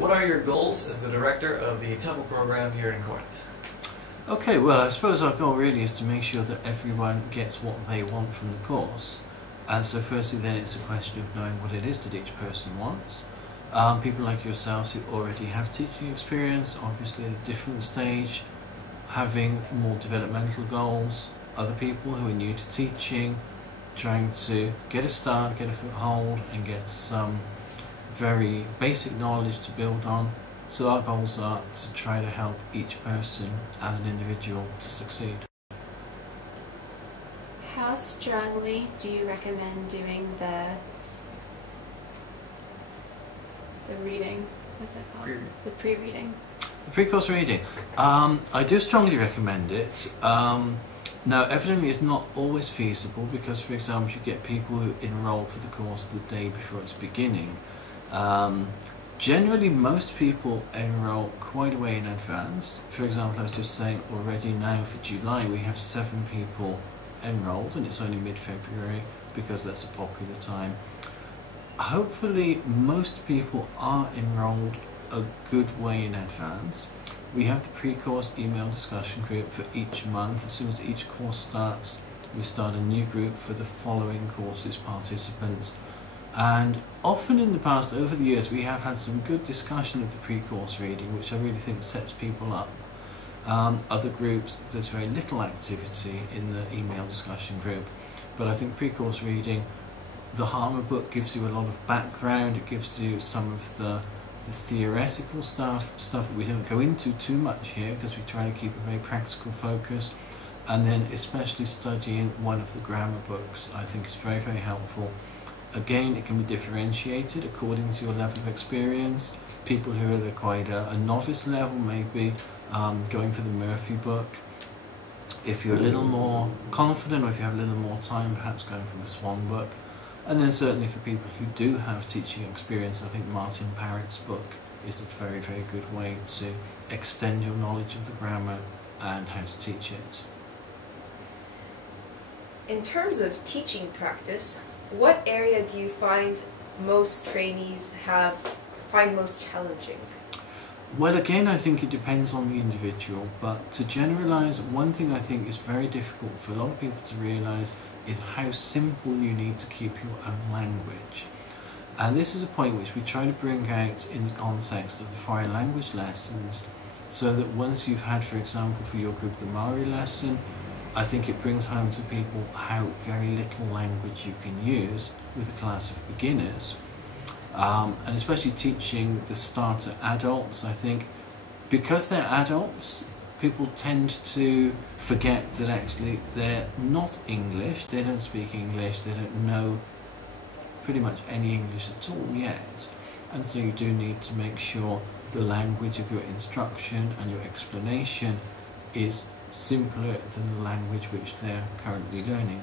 What are your goals as the director of the TEFL program here in Corinth? Okay, well, I suppose our goal really is to make sure that everyone gets what they want from the course. And so firstly then it's a question of knowing what it is that each person wants. People like yourselves who already have teaching experience, obviously at a different stage, having more developmental goals. Other people who are new to teaching, trying to get a start, get a foothold and get some very basic knowledge to build on. So our goals are to try to help each person as an individual to succeed. How strongly do you recommend doing the reading? What's it called? The pre-reading. The pre-course reading. I do strongly recommend it. Now, evidently it's not always feasible because, for example, you get people who enroll for the course the day before it's beginning. Generally, most people enroll quite a way in advance. For example, I was just saying already now for July we have 7 people enrolled and it's only mid-February because that's a popular time. Hopefully most people are enrolled a good way in advance. We have the pre-course email discussion group for each month. As soon as each course starts, we start a new group for the following courses participants. And often in the past, over the years, we have had some good discussion of the pre-course reading, which I really think sets people up. Other groups, there's very little activity in the email discussion group, but I think pre-course reading, the Harmer book gives you a lot of background, it gives you some of the theoretical stuff that we don't go into too much here because we try to keep a very practical focus, and then especially studying one of the grammar books I think is very, very helpful. Again, it can be differentiated according to your level of experience. People who are at quite a novice level may be going for the Murphy book. If you're a little more confident or if you have a little more time, perhaps going for the Swan book. And then certainly for people who do have teaching experience, I think Martin Parrott's book is a very, very good way to extend your knowledge of the grammar and how to teach it. In terms of teaching practice, what area do you find most trainees find most challenging? Well, again, I think it depends on the individual, but to generalise, one thing I think is very difficult for a lot of people to realise is how simple you need to keep your own language. And this is a point which we try to bring out in the context of the foreign language lessons, so that once you've had, for example, for your group the Maori lesson, I think it brings home to people how very little language you can use with a class of beginners. And especially teaching the starter adults, I think, because they're adults, people tend to forget that actually they're not English, they don't speak English, they don't know pretty much any English at all yet. And so you do need to make sure the language of your instruction and your explanation is simpler than the language which they're currently learning.